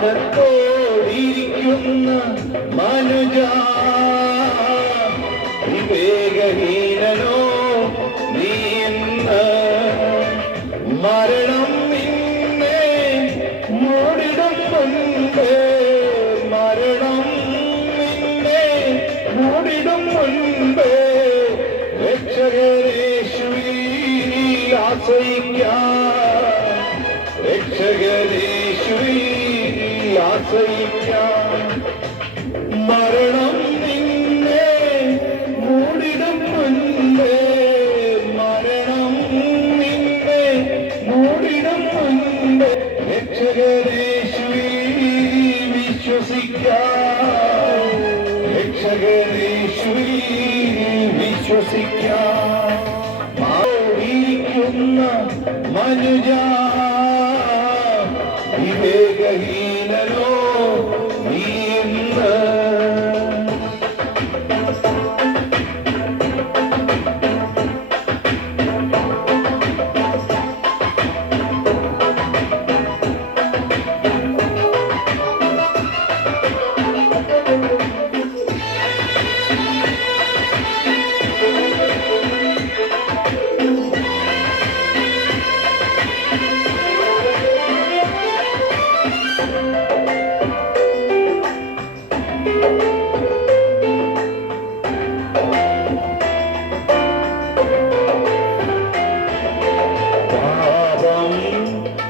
മാനത്തോടിരിക്കുന്ന മനുജ വിവേകഹീനനോ നീ ഇന്ന് മരണം നിന്നെ മൂടിടും മുൻപേ മരണം നിന്നെ മൂടിടും മുൻപേ രക്ഷകരേശുവിൽ ആശ്രയിക്കാം രക്ഷകരേശുവിൽ ആശ്രയിക്കാം മരണം നിന്നെ മൂടിടും മുൻപേ മരണം നിന്നെ മൂടിടും മുൻപേ രക്ഷകരേശുവിൽ വിശ്വസിക്കാം രക്ഷകരേശുവിൽ വിശ്വസിക്കാം മാറിയിരിക്കുന്ന മനുജ വിവേകഹീനനോ നീ ഇന്ന്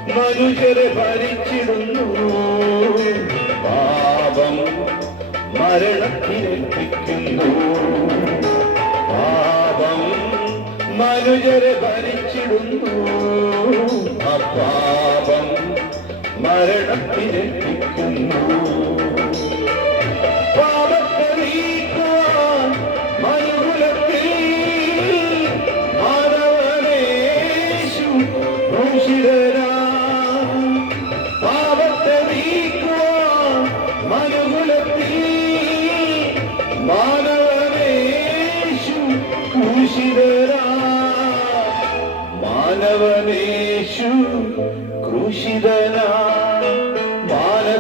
മനുഷ്യരെ ഭരിച്ചിടുന്നു പാപം മരണത്തിലെത്തിക്കുന്നു പാപം മനുഷ്യരെ ഭരിച്ചിടുന്നു പാപം മരണത്തിലെത്തിക്കുന്നു പാപത്തെ നീക്കുവാൻ മനുകുലത്തിൽ മാനവനേശു ക്രൂശിതനായി മാനവനേശു ക്രൂശിതനാ മാനത്തോടിരിക്കുന്ന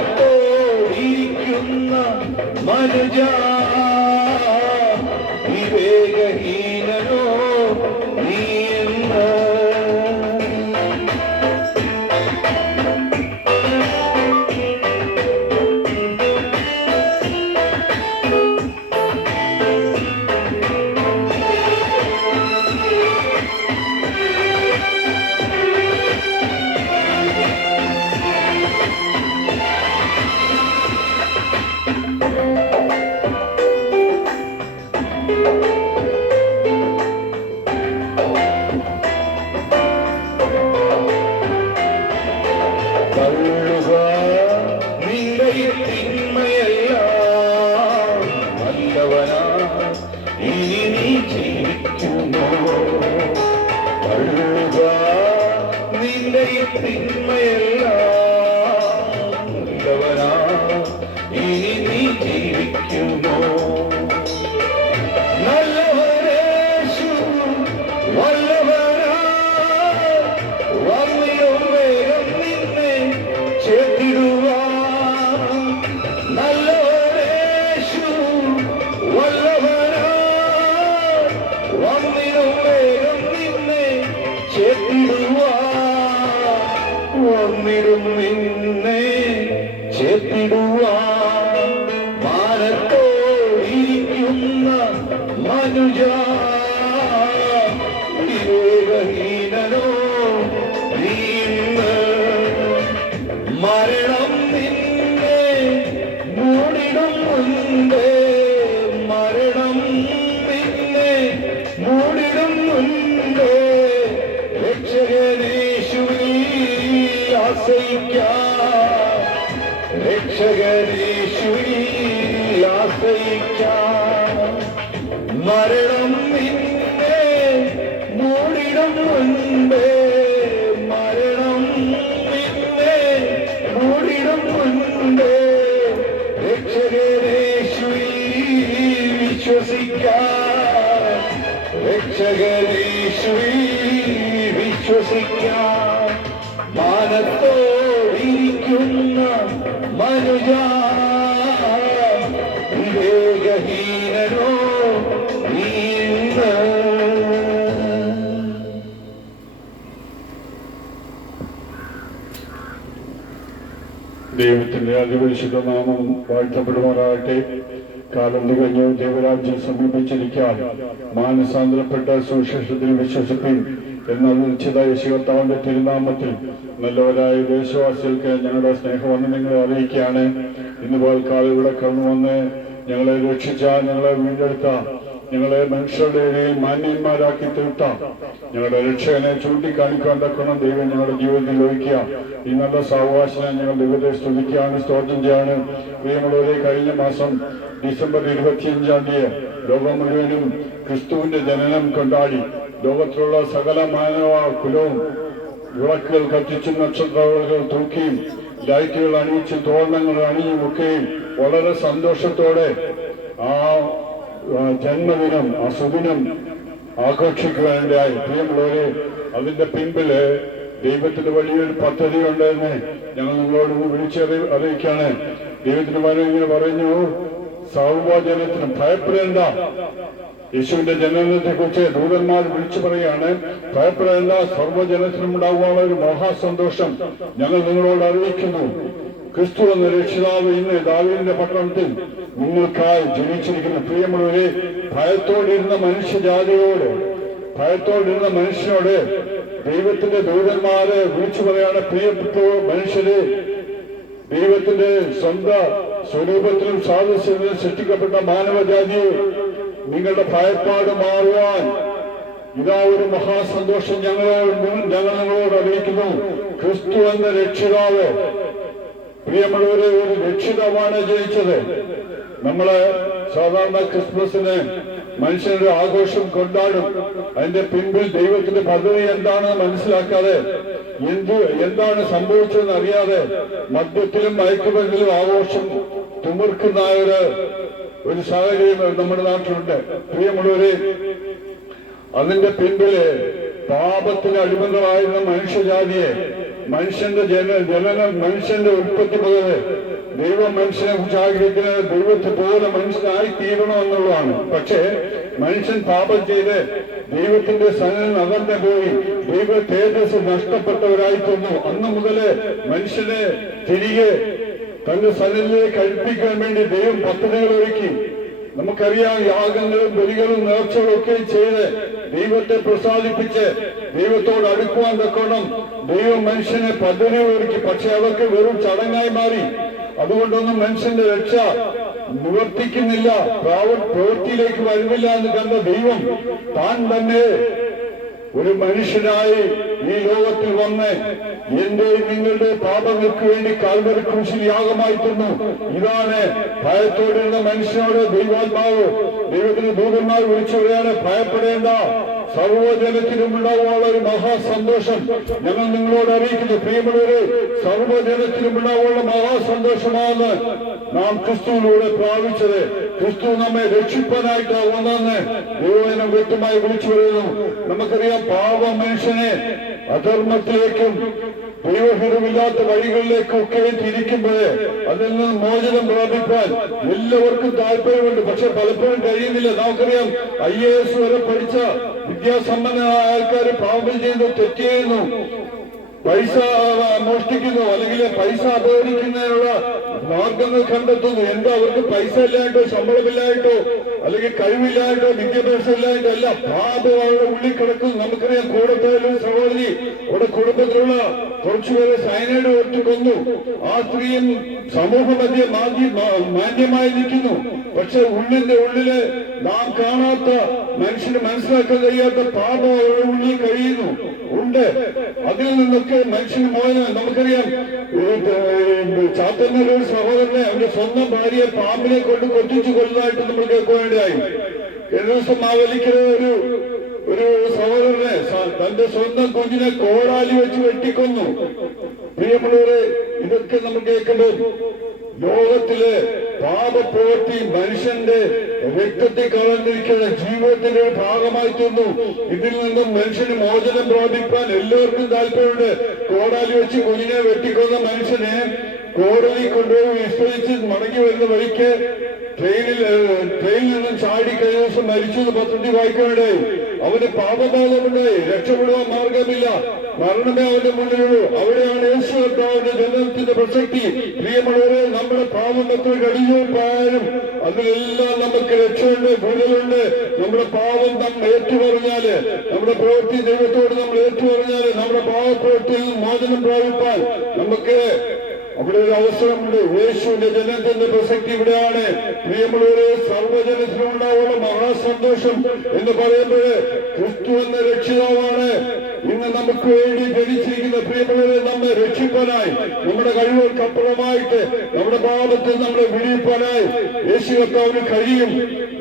മനുജ വിവേകഹീനനോ നീ ഇന്ന് തിന്മയെല്ലാം നല്ലവനാ ഇനി നീ ജീവിക്കുന്നു തള്ളുക നിന്റെ തിന്മയെല്ലാം നല്ലവനാ ഇനി നീ ജീവിക്കുന്നു നല്ലവനേശു വല്ലവനാ വന്നിയും വേഗം നിന്നെ ചേർത്തിടുക വന്നിടും നിന്നെ ചേർത്തിടുവാൻ മാനത്തോടിരിക്കുന്ന മനുജ വിവേകഹീനനോ നീ ഇന്ന് മരണം നിന്നെ മൂടിടും മുൻപേ മരണം നിന്നെ മൂടിടും മുൻപേ രക്ഷകനേശുവിൽ ആശ്രയിക്കാം രക്ഷകനേശുവിൽ ആശ്രയിക്കാം മരണം നിന്നെ മൂടിടും മുൻപേ മരണം നിന്നെ മൂടിടും മുൻപേ രക്ഷകനേശുവിൽ വിശ്വസിക്കാം രക്ഷകനേശുവിൽ വിശ്വസിക്കാം മാനത്തോടിരിക്കുന്ന വിവേകഹീനനോ ദൈവത്തിന്റെ അതിപരിശുദ്ധ നാമം വാഴ്ത്തപ്പെടുമാറാകട്ടെ. കാലം തികഞ്ഞ് ദൈവരാജ്യം സമീപിച്ചിരിക്കാൻ മാനസാന്തരപ്പെട്ട സുവിശേഷത്തിൽ വിശ്വസിപ്പിൻ എന്ന നിശ്ചിത യേശുകർത്താവിന്റെ തിരുനാമത്തിൽ നല്ലവരായ ദേശവാസികൾക്ക് ഞങ്ങളുടെ സ്നേഹവന്ദനങ്ങളെ അറിയിക്കുകയാണ്. ഇന്ന് പോൽക്കാലം ഇവിടെ കടന്നു വന്ന് ഞങ്ങളെ രക്ഷിച്ച, ഞങ്ങളെ വീണ്ടെടുത്ത, ഞങ്ങളെ മനുഷ്യരുടെ ഇടയിൽ മാന്യന്മാരാക്കി തീർത്ത ഞങ്ങളുടെ രക്ഷകനെ ചൂണ്ടിക്കാണിക്കാൻ തക്കണം ദൈവം ഞങ്ങളുടെ ജീവിതത്തിൽ ഒഴിക്കുക. ഈ നല്ല സാവകാശനെ ഞങ്ങൾ ദൈവത്തെ സ്തുതിക്കുകയാണ്, സ്തോത്രം ചെയ്യാണ്. പ്രിയമുള്ളവരെ, കഴിഞ്ഞ മാസം ഡിസംബർ 25-ാം തീയതി ലോകം മുഴുവനും ക്രിസ്തുവിന്റെ ജനനം കൊണ്ടാടി. ലോകത്തിലുള്ള സകല മാനവ കുലവും വിളക്കുകൾ കത്തിച്ചും നക്ഷത്രങ്ങൾ തൂക്കിയും ലൈറ്റുകൾ അണിയിച്ചും തോരണങ്ങൾ അണിയും ഒക്കെയും വളരെ സന്തോഷത്തോടെ ആ ജന്മദിനം, ആ സുദിനം ആഘോഷിക്കുവാനിടയായി. പ്രിയമുള്ളവരെ, അതിന്റെ പിൻപില് ദൈവത്തിന്റെ വലിയൊരു പദ്ധതി ഉണ്ടെന്ന് ഞങ്ങൾ നിങ്ങളോട് അറിയിക്കാണ്. ദൈവത്തിന് ഇങ്ങനെ പറഞ്ഞു, സർവ്വജനത്തിനും ഭയപ്പെടേണ്ട. യേശുവിന്റെ ജനനത്തെ കുറിച്ച് ദൂതന്മാർ വിളിച്ചു പറയുകയാണ്, ഭയപ്പെടേണ്ട, സർവ്വജനത്തിനും ഉണ്ടാകുവാനുള്ള ഒരു മഹാസന്തോഷം ഞങ്ങൾ നിങ്ങളോട് അറിയിക്കുന്നു. ക്രിസ്തു എന്ന രക്ഷിതാവ് ഇന്ന് ദാവീദിന്റെ പട്ടണത്തിൽ നിങ്ങൾക്കായി ജനിച്ചിരിക്കുന്നു. പ്രിയമുള്ളവരെ, ഭയത്തോടിരുന്ന മനുഷ്യജാതിയോട്, ഭയത്തോടിരുന്ന മനുഷ്യനോട് ദൈവത്തിന്റെ ദൂതന്മാരെ വിളിച്ചു പറയാണ്, പ്രിയപ്പെട്ട മനുഷ്യരെ, ദൈവത്തിന്റെ സ്വന്തം സ്വരൂപത്തിലും സാദൃശ്യത്തിലും സൃഷ്ടിക്കപ്പെട്ട മാനവജാതിയെ, നിങ്ങളുടെ ഭയപ്പാട് മാറുവാൻ ഇതാ ഒരു മഹാസന്തോഷം ഞങ്ങൾ നിങ്ങളോട് അറിയിക്കുന്നു. ക്രിസ്തു എന്ന രക്ഷിതാവ്, പ്രിയമുള്ളവരെ, ഒരു രക്ഷിതാവാണ് ജനിച്ചത്. നമ്മള് സാധാരണ ക്രിസ്മസിന് മനുഷ്യരുടെ ആഘോഷം കൊണ്ടാടും. അതിന്റെ പിൻപിൽ ദൈവത്തിന്റെ പദ്ധതി എന്താണെന്ന് മനസ്സിലാക്കാതെ, എന്താണ് സംഭവിച്ചതെന്ന് അറിയാതെ മദ്യത്തിലും മയക്കുമരുന്നിലും ആഘോഷം തുമിർക്കുന്ന ഒരു സാഹചര്യം നമ്മുടെ നാട്ടിലുണ്ട്. പ്രിയമുള്ളവരെ, അതിന്റെ പിൻപില് പാപത്തിന് അടിമകളായിരുന്ന മനുഷ്യജാതിയെ, മനുഷ്യന്റെ ജനനം, മനുഷ്യന്റെ ഉൽപ്പത്തി മുതൽ ദൈവം മനുഷ്യനെ കുറിച്ച് ആഗ്രഹിക്കുന്നത് ദൈവത്തെ പോലെ മനുഷ്യനായി തീരണമെന്നുള്ളതാണ്. പക്ഷേ മനുഷ്യൻ പാപം ചെയ്ത് ദൈവത്തിന്റെ സന്നിധിയിൽ അകന്നു പോയി ദൈവ തേജസ് നഷ്ടപ്പെട്ടവരായി തീർന്നു. അന്ന് മുതല് മനുഷ്യനെ തിരികെ തന്റെ സന്നിധിയിലേക്ക് അടുപ്പിക്കാൻ വേണ്ടി ദൈവം പദ്ധതികൾ ഒരുക്കി. നമുക്കറിയാം, യാഗങ്ങളും ബലികളും നേർച്ചകളും ഒക്കെ ചെയ്ത് ദൈവത്തെ പ്രസാദിപ്പിച്ച് ദൈവത്തോട് അടുക്കുവാൻ തക്കോണം ദൈവം മനുഷ്യനെ പദ്ധതികൾ ഒരുക്കി. പക്ഷെ അതൊക്കെ വെറും ചടങ്ങായി മാറി. അതുകൊണ്ടൊന്നും മനുഷ്യന്റെ രക്ഷ നിവർത്തിക്കുന്നില്ല, പ്രവൃത്തിയിലേക്ക് വരുന്നില്ല എന്ന് കണ്ട ദൈവം താൻ തന്നെ ഒരു മനുഷ്യനായി ഈ ലോകത്തിൽ വന്ന് എന്റെയും നിങ്ങളുടെ പാപങ്ങൾക്ക് വേണ്ടി കാൽവരി ക്രൂശിൽ യാഗമായി തന്നു. ഇതാണ് ഭയത്തോടുള്ള മനുഷ്യനോട് ദൈവാത്മാവ്, ദൈവത്തിന് ദൂതന്മാർ വിളിച്ചു പറയാണ്, ഭയപ്പെടേണ്ട, സർവ്വജനത്തിനും ഉണ്ടാവാനുള്ള ഒരു മഹാസന്തോഷം ഞങ്ങൾ നിങ്ങളോട് അറിയിക്കുന്നു. പ്രിയമുള്ളവരെ, സർവ്വജനത്തിനും ഉണ്ടാവാനുള്ള മഹാസന്തോഷമാണ് നാം ക്രിസ്തുവിലൂടെ പ്രാപിച്ചത്. ക്രിസ്തു നമ്മെ രക്ഷിപ്പാനായിട്ടാണ് വന്നതെന്ന് ദൈവജനം വ്യക്തമായി വിളിച്ചു പറയുന്നു. നമുക്കറിയാം, പാപം മനുഷ്യനെ അധർമ്മത്തിലേക്കും ദൈവഹിതമില്ലാത്ത വഴികളിലേക്കൊക്കെ തിരിക്കുമ്പോൾ അതിൽ നിന്ന് മോചനം പ്രാപിപ്പാൻ എല്ലാവർക്കും താല്പര്യമുണ്ട്. പക്ഷെ പലപ്പോഴും കഴിയുന്നില്ല. നമുക്കറിയാം, IAS വരെ പഠിച്ച വിദ്യാസമ്പന്നരായ ആൾക്കാർ പാപം ചെയ്ത് തെറ്റ് ചെയ്യുന്നു, പൈസ മോഷ്ടിക്കുന്നു, അല്ലെങ്കിൽ പൈസ അപഹരിക്കുന്നതിനുള്ള മാർഗങ്ങൾ കണ്ടെത്തുന്നു. എന്താ, അവർക്ക് പൈസ ഇല്ലായിട്ടോ, ശമ്പളമില്ലായിട്ടോ, അല്ലെങ്കിൽ കഴിവില്ലായിട്ടോ, വിദ്യാഭ്യാസം ഇല്ലായിട്ടോ അല്ല, പാപം അവരുടെ ഉള്ളിൽ കിടക്കുന്നു. നമുക്കറിയാം, കൂടത്തേലും സഹോദരി അവിടെ കുടുംബത്തിലുള്ള കുറച്ചുപേരെ സൈനൈഡ് കൊടുത്തു കൊന്നു. ആ സ്ത്രീയും സമൂഹ മധ്യ മാന്യമായി നിൽക്കുന്നു. പക്ഷെ ഉള്ളില് നാം കാണാത്ത, മനുഷ്യന് മനസ്സിലാക്കാൻ കഴിയാത്ത പാപം അവരുടെ ഉള്ളിൽ കഴിയുന്നു ഉണ്ട്. അതിൽ നിന്നൊക്കെ മനുഷ്യന് മോചനം. നമുക്കറിയാം, ചാത്തന്നൂർ ഒരു സഹോദരനെ അവന്റെ സ്വന്തം ഭാര്യയെ പാമ്പിനെ കൊണ്ട് കൊത്തിച്ചു കൊല്ലുന്നതായിട്ട് നമ്മൾ കേൾക്കുവാനിടയായി. ഒരു ദിവസം മാവേലിക്കര ഒരു സഹോദരനെ തന്റെ സ്വന്തം കുഞ്ഞിനെ കോടാലി വെച്ച് വെട്ടിക്കൊന്നു. പ്രിയമുള്ളവരെ, ഇതൊക്കെ നമ്മൾ കേൾക്കുമ്പോൾ ലോകത്തിലെ പാപപ്രവൃത്തി മനുഷ്യന്റെ രക്തത്തിൽ കളഞ്ഞിരിക്കുന്ന ജീവിതത്തിന്റെ ഒരു ഭാഗമായി തീർന്നു. ഇതിൽ നിന്നും മനുഷ്യന് മോചനം പ്രാപിക്കാൻ എല്ലാവർക്കും താല്പര്യമുണ്ട്. കോടാലി വെച്ച് കുഞ്ഞിനെ വെട്ടിക്കൊന്ന മനുഷ്യനെ കോടതി കൊണ്ടുപോയി വിസ്തരിച്ച് മടങ്ങി വരുന്ന വഴിക്ക് ട്രെയിനിൽ നിന്നും ചാടി കഴിഞ്ഞ ദിവസം മരിച്ചു എന്ന് പത്രത്തിൽ വായിക്കാനിടയായി. അവന് പാപബോധമുണ്ടായി, രക്ഷപ്പെടുവാൻ മാർഗമില്ല, മരണമേ അവന്റെ മുന്നിലുള്ളൂ. അവിടെയാണ് യേശു കർത്താവിന്റെ ജനനത്തിന്റെ പ്രസക്തി. പ്രിയമുള്ളവരെ, നമ്മുടെ പാപം എത്ര കടിഞ്ഞു പോയാലും അതിലെല്ലാം നമുക്ക് രക്ഷയുണ്ട്, വിടുതലുണ്ട്. നമ്മുടെ പാപം നമ്മൾ ഏറ്റുപറഞ്ഞാല്, നമ്മുടെ പ്രവൃത്തി ദൈവത്തോട് നമ്മൾ ഏറ്റുപറഞ്ഞാല്, നമ്മുടെ പാപപ്രവൃത്തിയിൽ മോചനം പ്രാപിപ്പാൻ നമുക്ക് അവിടെ ഒരു അവസരമുണ്ട്. യേശുവിന്റെ ജനനത്തിന്റെ പ്രസക്തി ഇവിടെയാണ്. പ്രിയമുള്ളവരെ, സർവ്വജനത്തിനുണ്ടാവുള്ള മഹാസന്തോഷം എന്ന് പറയുമ്പോൾ ക്രിസ്തു എന്ന രക്ഷിതാവാണ് ഇന്ന് നമുക്ക് വേണ്ടി ജനിച്ചിരിക്കുന്ന. പ്രിയമുള്ളവരെ, നമ്മെ രക്ഷിപ്പാനായി, നമ്മുടെ കഴിവുകൾക്കപ്പുറമായിട്ട് നമ്മുടെ പാപത്തിൽ നമ്മളെ വിടിയിപ്പാനായി യേശു കർത്താവിന് കഴിയും.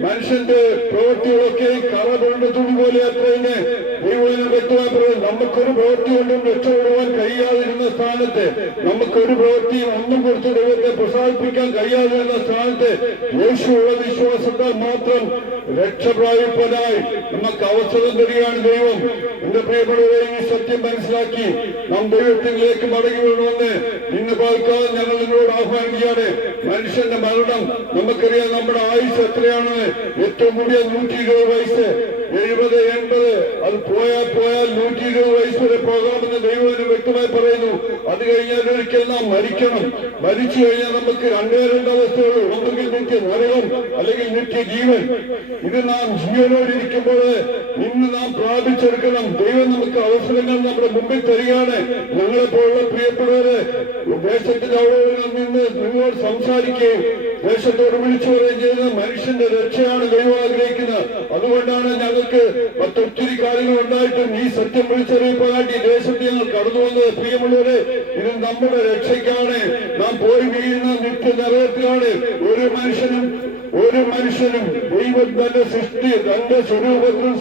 മനുഷ്യന്റെ പ്രവൃത്തികളൊക്കെ കറ കൊണ്ട തുണി പോലെ അത്രയെന്ന് ദൈവം വ്യക്തമായി പറയുന്നത്. നമുക്കൊരു പ്രവൃത്തി കൊണ്ടും രക്ഷപ്പെടുവാൻ കഴിയാതിരുന്ന സ്ഥാനത്ത്, നമുക്കൊരു പ്രവൃത്തിയും ഒന്നും കൊടുത്ത് ദൈവത്തെ പ്രസാദിപ്പിക്കാൻ കഴിയാതിരുന്ന സ്ഥാനത്ത് യേശുവുള്ള വിശ്വാസത്താൽ മാത്രം രക്ഷ പ്രാപിപ്പാനായി നമുക്ക് അവസരം തരികയാണ് ദൈവം. എന്റെ പ്രിയപ്പെട്ടവരെ, ഈ സത്യം മനസ്സിലാക്കി നാം ദൈവത്തിലേക്ക് മടങ്ങി വേണമെന്ന് ഇന്ന് പാൽക്കാലം ഞങ്ങൾ നിങ്ങളോട് ആഹ്വാനിക്കുകയാണ്. മനുഷ്യന്റെ മരണം നമുക്കറിയാം. നമ്മുടെ ആയുസ് എത്രയാണ്? ഏറ്റവും കൂടിയ 120 വയസ്സ്, 70, 80, അത് പോയാൽ 120 വയസ്സ് വരെ പോകാമെന്ന് ദൈവം വ്യക്തമായി പറയുന്നു. അത് കഴിഞ്ഞാൽ ഒരിക്കൽ നാം മരിക്കണം. മരിച്ചു കഴിഞ്ഞാൽ നമുക്ക് രണ്ടേ അവസ്ഥയുള്ളൂ. ഒന്നുകിൽ നിത്യ നരകം, അല്ലെങ്കിൽ നിത്യജീവൻ. ഇത് നാം ജീവനോടിരിക്കുമ്പോൾ ഇന്ന് നാം പ്രാപിച്ചെടുക്കണം. ദൈവം നമുക്ക് അവസരങ്ങൾ നമ്മുടെ മുമ്പിൽ തരികയാണ്. ഞങ്ങളെപ്പോലുള്ള പ്രിയപ്പെട്ടവരെ ദേശത്തിന്റെ അവിടെ നിന്ന് നിങ്ങളോട് സംസാരിക്കുകയും ദേശത്തോട് വിളിച്ചു പറയുകയും ചെയ്യുന്ന മനുഷ്യന്റെ രക്ഷയാണ് ദൈവം ആഗ്രഹിക്കുന്നത്. അതുകൊണ്ടാണ് ഞങ്ങൾക്ക് മറ്റൊത്തിരി കാര്യങ്ങൾ ഉണ്ടായിട്ടും ഈ സത്യം വിളിച്ചറിയിപ്പാനായിട്ട് ഈ ദേശത്ത് ഞങ്ങൾ കടന്നു വന്നത്. പ്രിയമുള്ളവരെ, ഇത് നമ്മുടെ രക്ഷയ്ക്കാണ്. നാം പോയി വീഴുന്ന നിത്യനരകത്തിലാണ്. ഒരു മനുഷ്യനും ദൈവം തന്റെ സൃഷ്ടി, തന്റെ സ്വരൂപത്തിലും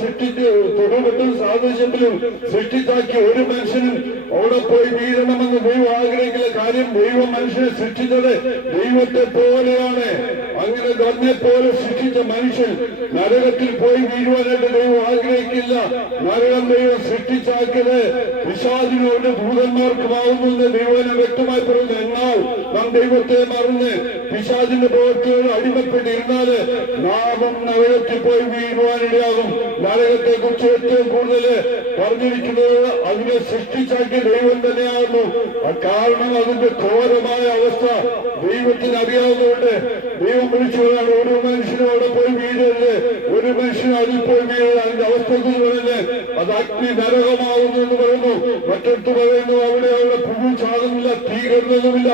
സാദൃശ്യത്തിലും സൃഷ്ടിച്ചാക്കി ഒരു മനുഷ്യനും അവിടെ പോയി വീഴണമെന്ന് ദൈവം ആഗ്രഹിക്കുന്ന കാര്യം. ദൈവം മനുഷ്യനെ സൃഷ്ടിച്ചത് ദൈവത്തെ പോലെയാണ്. അങ്ങനെ തന്നെ പോലെ സൃഷ്ടിച്ച മനുഷ്യൻ നരകത്തിൽ പോയി വീഴുവാനായിട്ട് ദൈവം ആഗ്രഹിക്കില്ല. നരകം ദൈവം സൃഷ്ടിച്ചാക്കിയത് പിശാചിനോട് ഭൂതന്മാർക്കുമാവുന്നു എന്ന് ദൈവനെ വ്യക്തമായി പറയുന്നു. എന്നാൽ നാം ദൈവത്തെ മറന്ന് പിശാചിന്റെ പ്രവൃത്തിയോട് അടിമപ്പെട്ടിരുന്നാല് നാമം നരകത്തിൽ പോയി വീഴുവാനിടയാകും. നരകത്തെ കുറിച്ച് ഏറ്റവും കൂടുതൽ പറഞ്ഞിരിക്കുന്നത് അതിനെ സൃഷ്ടിച്ചാക്കിയ ദൈവം തന്നെയാകുന്നു. കാരണം അതിന്റെ ഘോരമായ അവസ്ഥ ദൈവത്തിന് അറിയാവുന്നതുകൊണ്ട് ദൈവം വിളിച്ചുകൊണ്ടാണ് ഒരു മനുഷ്യനും അവിടെ പോയി വീഴരുത്, ഒരു മനുഷ്യനും അതിൽ പോയി വീഴരുത്. അതിന്റെ അവസ്ഥ പറയുന്നത് അത് അഗ്നി നരകമാവുന്നു എന്ന് പറയുന്നു. മറ്റൊരു പറയുന്നു അവിടെ പുഴു ചാകുന്നില്ല, തീ കരുതുന്നുമില്ല,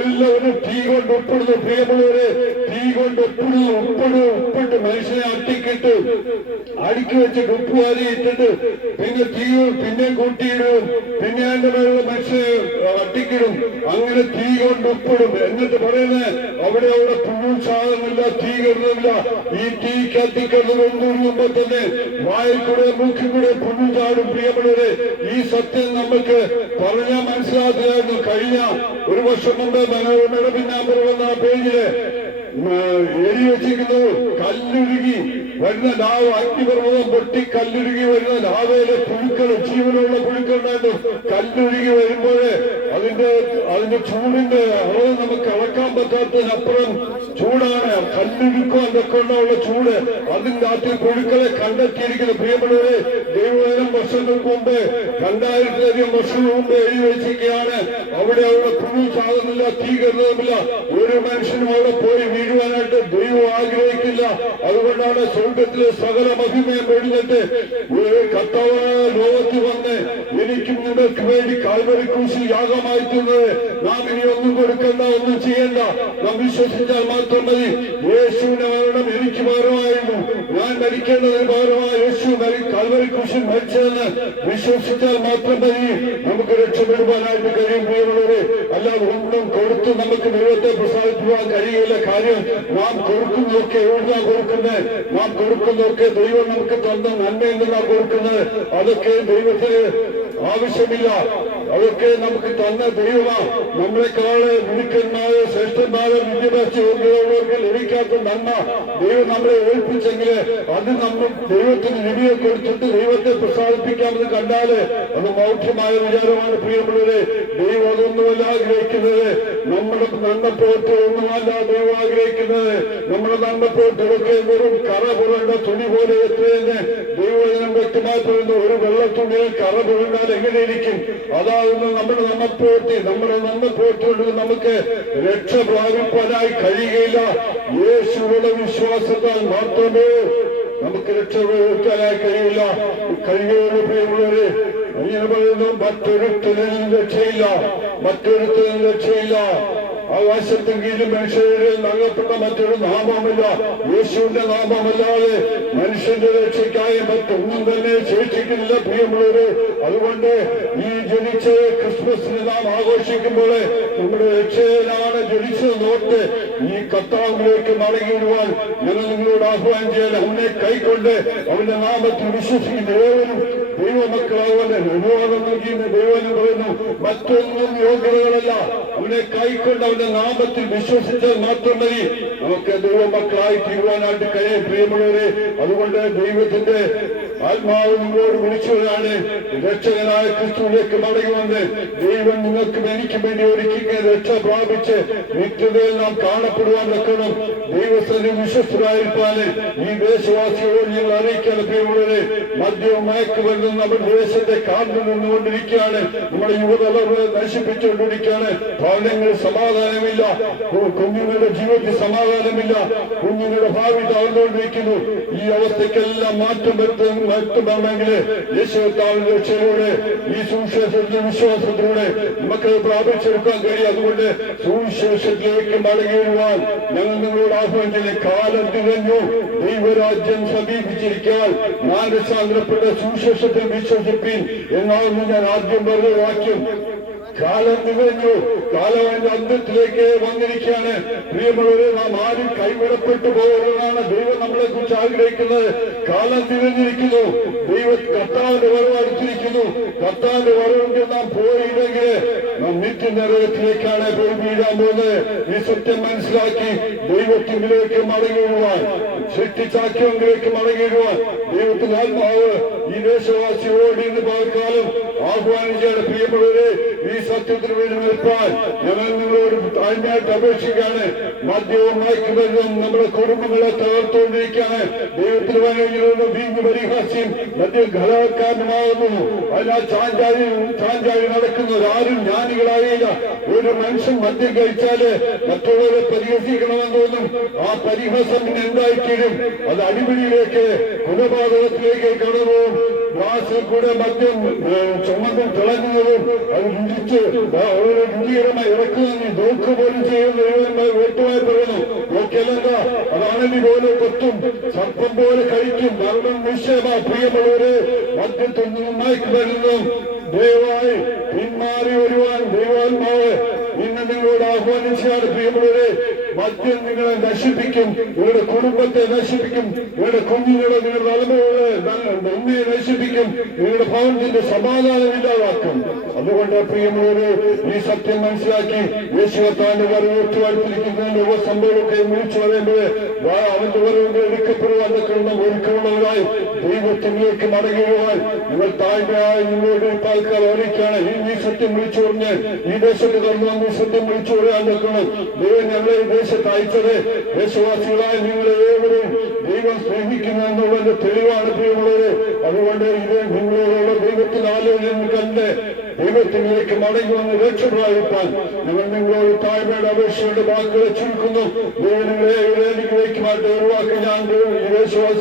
എല്ലാവരും തീ കൊണ്ട് ഉൾപ്പെടുന്നു. പ്രിയമുള്ളവരെ, തീ കൊണ്ട് ഉപ്പിട്ട് മനുഷ്യനെ അട്ടിക്കിട്ട് അടുക്കി വെച്ചിട്ട് ഉപ്പ് വാരി ഇട്ടിട്ട് പിന്നെ തീ പിന്നെ കൂട്ടിയിടും, പിന്നെ അതിന്റെ മേലുള്ള മനുഷ്യനെ അട്ടിക്കിടും. അങ്ങനെ തീ കൊണ്ട് ഉപ്പിടും. എന്നിട്ട് പറയുന്നത് അവിടെ പുഴു ചാകുന്നില്ല, തീ കരുതുന്നില്ല. ഈ തീ കത്തിക്കരുതുമ്പോ തന്നെ വായിൽ കൂടെ മൂക്കിൽ കൂടെ പുഴു ചാടും. പ്രിയമുള്ളവരെ, ഈ സത്യം നമുക്ക് പറഞ്ഞാൽ മനസ്സിലാക്കുകയായിരുന്നു. കഴിഞ്ഞ ഒരു വർഷം മുമ്പ് മനോരമയുടെ പിന്നാമ്പുറം വന്ന ആ പേജില് എഴുതി വെച്ചിരിക്കുന്നത് കല്ലുരുകി വരുന്ന ലാവ, അഗ്നിപർവ്വതം പൊട്ടി കല്ലുരുകി വരുന്ന ലാവയിലെ പുഴുക്കൾ, ജീവനുള്ള പുഴുക്കളുണ്ടായിരുന്നു. കല്ലുരുകി വരുമ്പോഴേ അതിന്റെ ചൂടിന്റെ അളവ് നമുക്ക് അളക്കാൻ പറ്റാത്തതിനപ്പുറം ചൂടാണ്. കല്ലുരുക്കും അതൊക്കെ ഉള്ള ചൂട് അതിന്റെ അകത്ത് പുഴുക്കളെ കണ്ടെത്തിയിരിക്കുന്നു. പ്രിയപ്പെട്ടവരെ, ദൈവം വർഷങ്ങൾക്ക് മുമ്പ് 2000-ലധികം വർഷങ്ങൾക്ക് മുമ്പ് എഴുതി വെച്ചിരിക്കുകയാണ്. അവിടെ പുഴു ചാകുന്നില്ല, തീ കരുതുന്നില്ല. ഒരു മനുഷ്യനും അവിടെ പോയി വീഴുവാനായിട്ട് ദൈവം ആഗ്രഹിക്കില്ല. അതുകൊണ്ടാണ് സ്വർഗത്തിലെ സകല മഹിമയും എഴുന്നേറ്റ് കർത്താവായ ലോകത്തിൽ വന്ന് എനിക്കും നിങ്ങൾക്ക് വേണ്ടി കാൽവരി ക്രൂശിൽ യാഗമായി തീർന്നത്. നാം ഇനി ഒന്നും കൊടുക്കണ്ട, ഒന്നും ചെയ്യണ്ട. നാം വിശ്വസിച്ചാൽ മാത്രം മതി. യേശുവിന്റെ മരണം എനിക്ക് പകരമായിരുന്നു. ഞാൻ മരിക്കേണ്ടതിന് പകരമായി യേശു കാൽവരി ക്രൂശിൽ മരിച്ചതെന്ന് വിശ്വസിച്ചാൽ മാത്രം മതി. നമുക്ക് രക്ഷപ്പെടുവാനായിട്ട് കഴിയും. പ്രിയമുള്ളവരെ, അല്ലാതെ ഒന്നും കൊടുത്ത് നമുക്ക് ദൈവത്തെ പ്രസാദിക്കുവാൻ കഴിയില്ല. കാര്യം നാം കൊടുക്കുന്നതൊക്കെ എവിടുന്നാ കൊടുക്കുന്നത്? നാം കൊടുക്കുന്നതൊക്കെ ദൈവം നമുക്ക് തന്ന നന്മയിൽ നിന്നാ കൊടുക്കുന്നത്. അതൊക്കെ ദൈവത്തിന് ആവശ്യമില്ല. അതൊക്കെ നമുക്ക് തന്ന ദൈവമാണ്. നമ്മളെക്കാള് മിടുക്കന്മാര്, ശ്രേഷ്ഠന്മാര്, വിദ്യാഭ്യാസ യോഗ്യതയുള്ളവർക്ക് ലഭിക്കാത്ത നന്മ ദൈവം നമ്മളെ ഏൽപ്പിച്ചെങ്കിൽ അത് നമ്മൾ ദൈവത്തിന് ലിപിയെ കൊടുത്തിട്ട് ദൈവത്തെ പ്രസാദിപ്പിക്കാമെന്ന് കണ്ടാല് അത് മൗഢ്യമായ വിചാരമാണ്. പ്രിയമുള്ളവരെ, ദൈവം അതൊന്നുമല്ല ആഗ്രഹിക്കുന്നത്. നമ്മുടെ നന്മപ്രവൃത്തി ഒന്നുമല്ല ദൈവം ആഗ്രഹിക്കുന്നത്. നമ്മുടെ നന്മപ്രവൃത്തികളൊക്കെ വെറും കറ പുരണ്ട തുണി പോലെ എത്രയെന്ന് ദൈവവചനം വ്യക്തമായി പറയുന്നു. ഒരു വെള്ളത്തുണിയിൽ കറ പുരണ്ടാൽ എങ്ങനെയിരിക്കും? അതാകുന്നു നമ്മുടെ നന്മപ്രവൃത്തി. നമ്മുടെ നന്മപ്രവൃത്തി കൊണ്ട് നമുക്ക് രക്ഷ പ്രാപിക്കാനായി കഴിയുകയില്ല. യേശുവിന്റെ വിശ്വാസത്താൽ മാത്രമേ നമുക്ക് രക്ഷ പ്രാപിക്കാനായി കഴിയില്ല. കഴിയുകയുള്ളൂ. പ്രിയമുള്ളവരെ, അങ്ങനെ പറയുന്നു, മറ്റൊരുത്തനും രക്ഷയില്ല, മറ്റൊരുത്തനും രക്ഷയില്ല. ആകാശത്തിന് കീഴിൽ മനുഷ്യരുടെ നൽകപ്പെട്ട മറ്റൊരു നാമമില്ല. യേശുവിന്റെ നാമമല്ലാതെ മനുഷ്യന്റെ രക്ഷയ്ക്കായി മറ്റൊന്നും തന്നെ ശേഷിക്കുന്നില്ല. പ്രിയമുള്ളവര്, അതുകൊണ്ട് ഈ ജനിച്ച ക്രിസ്മസിന് നാം ആഘോഷിക്കുമ്പോൾ നമ്മുടെ രക്ഷകനാണ് ജനിച്ചതെന്നോർത്ത് ഈ കർത്താവിലേക്ക് മടങ്ങിയിടുവാൻ ഞങ്ങൾ നിങ്ങളോട് ആഹ്വാനം ചെയ്യാൻ, അവനെ കൈക്കൊണ്ട് അവന്റെ നാമത്തിൽ വിശ്വസിക്കുന്ന ഏവരും ദൈവമക്കളാവുന്ന അനുവാദം നൽകിയെന്ന് ദൈവം പറയുന്നു. മറ്റൊന്നും യോഗ്യതകളല്ല, അവനെ കൈക്കൊണ്ട് അവന്റെ നാമത്തിൽ വിശ്വസിച്ചാൽ മാത്രം മതി നമുക്ക് ദൈവമക്കളായി തീരുവാനായിട്ട് കഴിയും. പ്രിയമുള്ളവരെ, അതുകൊണ്ട് ദൈവത്തിന്റെ ആത്മാവ് നിങ്ങളോട് വിളിച്ചവരാണ്. രക്ഷകനായ ക്രിസ്തുവിലേക്ക് മടങ്ങി വന്ന് ദൈവം നിങ്ങൾക്കും എനിക്കും വേണ്ടി ഒരുക്കി രക്ഷ പ്രാപിച്ച് നിത്യതയിൽ നാം കാണപ്പെടുവാൻ വെക്കണം. ദൈവസ്ഥന് വിശ്വസ്തരായിരിക്കാന് ഈ ദേശവാസികളോട് ഞങ്ങൾ അറിയിക്കാണ്. പ്രിയമുള്ളവരെ, മദ്യവും മയക്കുമരുന്നും നമ്മുടെ ദേശത്തെ കാർന്നു നിന്നുകൊണ്ടിരിക്കുകയാണ്. നമ്മുടെ യുവതലമുറ നശിപ്പിച്ചുകൊണ്ടിരിക്കുകയാണ്. ഭവനങ്ങളിൽ സമാധാനമില്ല, കുഞ്ഞുങ്ങളുടെ ജീവിതത്തിൽ സമാധാനമില്ല, കുഞ്ഞുങ്ങളുടെ ഭാവി താഴ്ന്നുകൊണ്ടിരിക്കുന്നു. ഈ അവസ്ഥയ്ക്കെല്ലാം മാറ്റം വരുത്തണമെങ്കിൽ യേശുവിന്റെ രക്ഷയിലൂടെ, ഈ സുവിശേഷത്തിന്റെ വിശ്വാസത്തിലൂടെ നമുക്ക് പ്രാപിച്ചെടുക്കാൻ കഴിയും. അതുകൊണ്ട് സുവിശേഷത്തിലേക്ക് മടങ്ങിയിടുവാൻ ഞങ്ങൾ നിങ്ങളോട് ആഹ്വാനം ചെയ്യുന്ന കാലം തികഞ്ഞു, ദൈവരാജ്യം സമീപിച്ചിരിക്കാൻ മാനസാന്തരപ്പെട്ട സുവിശേഷത്തിൽ വിശ്വസിപ്പിൻ എന്നാണ് ഞാൻ ആദ്യം പറഞ്ഞ വാക്യം. കാലം തികഞ്ഞു, കാലം അതിന്റെ അന്ത്യത്തിലേക്ക് വന്നിരിക്കുകയാണ്. പ്രിയമുള്ളവരെ, നാം ആരും കൈവിടപ്പെട്ടു പോകുന്നതാണ് ദൈവം നമ്മളെ കുറിച്ച് ആഗ്രഹിക്കുന്നത്. കാലം തികഞ്ഞിരിക്കുന്നു, കർത്താവിന്റെ വരവ് അടുത്തിരിക്കുന്നു. കർത്താവിന്റെ വരവെങ്കിൽ നാം പോയില്ലെങ്കിൽ നാം നിത്യനരകത്തിലേക്കാണ് പോയി വീഴാൻ പോകുന്നത്. ഈ സത്യം മനസ്സിലാക്കി ദൈവത്തിലേക്ക് മടങ്ങിയിടുവാൻ, സൃഷ്ടിച്ചാക്കിയെങ്കിലേക്ക് മടങ്ങിയിടുവാൻ ദൈവത്തിന്റെ ആത്മാവ് ഈ ദേശവാസിയോട് ഇന്ന് പകൽക്കാലം ആഹ്വാനം ചെയ്യാണ്. പ്രിയമുള്ളവരെ, ഈ സത്യത്തിന് വേണ്ടി നിൽപ്പാൻ ഞങ്ങൾ നിങ്ങളോട് താഴ്മയായിട്ട് അപേക്ഷിക്കുകയാണ്. മദ്യവും മയക്കുമരുന്നും നമ്മുടെ കുടുംബങ്ങളെ തകർത്തുകൊണ്ടിരിക്കുകയാണ്. ദൈവത്തിന് വേണ്ടി വീഞ്ഞു പരിഹാസ്യം മദ്യം ഘടകക്കാരനുമാകുന്നു. അതിനാൽ ചാഞ്ചാടി നടക്കുന്നവർ ആരും ജ്ഞാനികളായില്ല. ഒരു മനുഷ്യൻ മദ്യം കഴിച്ചാല് മറ്റുള്ളവരെ പരിഹസിക്കണമെന്ന് തോന്നും. ആ പരിഹാസം പിന്നെ എന്തായിത്തീരും? അത് അടിപിടിയിലേക്ക്, കൊലപാതകത്തിലേക്ക് കടന്നു. ഗ്ലാസിൽ കൂടെ മദ്യം ചുമന്നും തിളങ്ങുന്നതും അത് രുചിച്ച് രുചികരമായി ഇറക്കുന്നതും നോക്ക് പോലും ചെയ്യുന്ന വ്യക്തമായി പറയുന്നു. നോക്കിയല്ല, അതാണെങ്കിൽ പോലെ കൊത്തും, സർപ്പം പോലെ കഴിക്കും, മരണം നിശ്ചയമാ. പ്രിയമുള്ളവരെ, മദ്യത്തിൽ നിന്നും മയക്കുമരുന്നും ദയവായി പിന്മാറി വരുവാൻ ദൈവാത്മാവ് ഇന്ന് നിങ്ങളോട് ആഹ്വാനിച്ചാണ്. പ്രിയമുള്ളവരെ, മദ്യം നിങ്ങളെ നശിപ്പിക്കും, നിങ്ങളുടെ കുടുംബത്തെ നശിപ്പിക്കും, നിങ്ങളുടെ കുഞ്ഞുങ്ങളെ, നിങ്ങളുടെ തലമുറകളെ നന്മയെ നശിപ്പിക്കും, നിങ്ങളുടെ ഭവനത്തിന്റെ സമാധാനം ഇല്ലാതാക്കും. അതുകൊണ്ട് പ്രിയമുള്ളവരെ, ഈ സത്യം മനസ്സിലാക്കി യേശുവത്താന്റെ വരവേറ്റ് അടുത്തിരിക്കുന്നതിന്റെ ഉപസംഭവമൊക്കെ വിളിച്ചു പറയുമ്പോൾ അവന്റെ വരവുകൾ എടുക്കപ്പെടുവാൻ ഒരുക്കമുള്ളവരായി ദൈവത്തിലേക്ക് മടങ്ങിടുവാൻ നിങ്ങൾ താഴ്മയായി നിങ്ങളോട് പാൽക്കാർ അറിയിക്കുകയാണ്. ഈ സത്യം വിളിച്ചു പറഞ്ഞ് ഈ ദേശത്ത് കടന്നു ഈ സത്യം വിളിച്ചു പറയാൻ നിൽക്കണം. ദൈവം ഞങ്ങളെ ഈ ദേശത്ത് അയച്ചത് ദേശവാസികളായി നിങ്ങളെ ഏവരും ദൈവം സ്നേഹിക്കുന്നു എന്നുള്ളതിന്റെ തെളിവാണ്. പ്രിയമുള്ളവരെ, അതുകൊണ്ട് ഇത് നിങ്ങളോടുള്ള ദൈവത്തിന്റെ ആലോചന കണ്ട് ദൈവത്തിലേക്ക് മടങ്ങി വന്ന് രക്ഷ പ്രാപിപ്പാൻ ഞങ്ങൾ നിങ്ങളോട് താഴ്മയുടെ അപേക്ഷയുടെ വാക്കുകളെ ചുരുക്കുന്നു. ദൈവം നിങ്ങളെ അനുഗ്രഹിക്കുമായിട്ട് ഒരു വാക്ക് ഞാൻ യേശുവാസി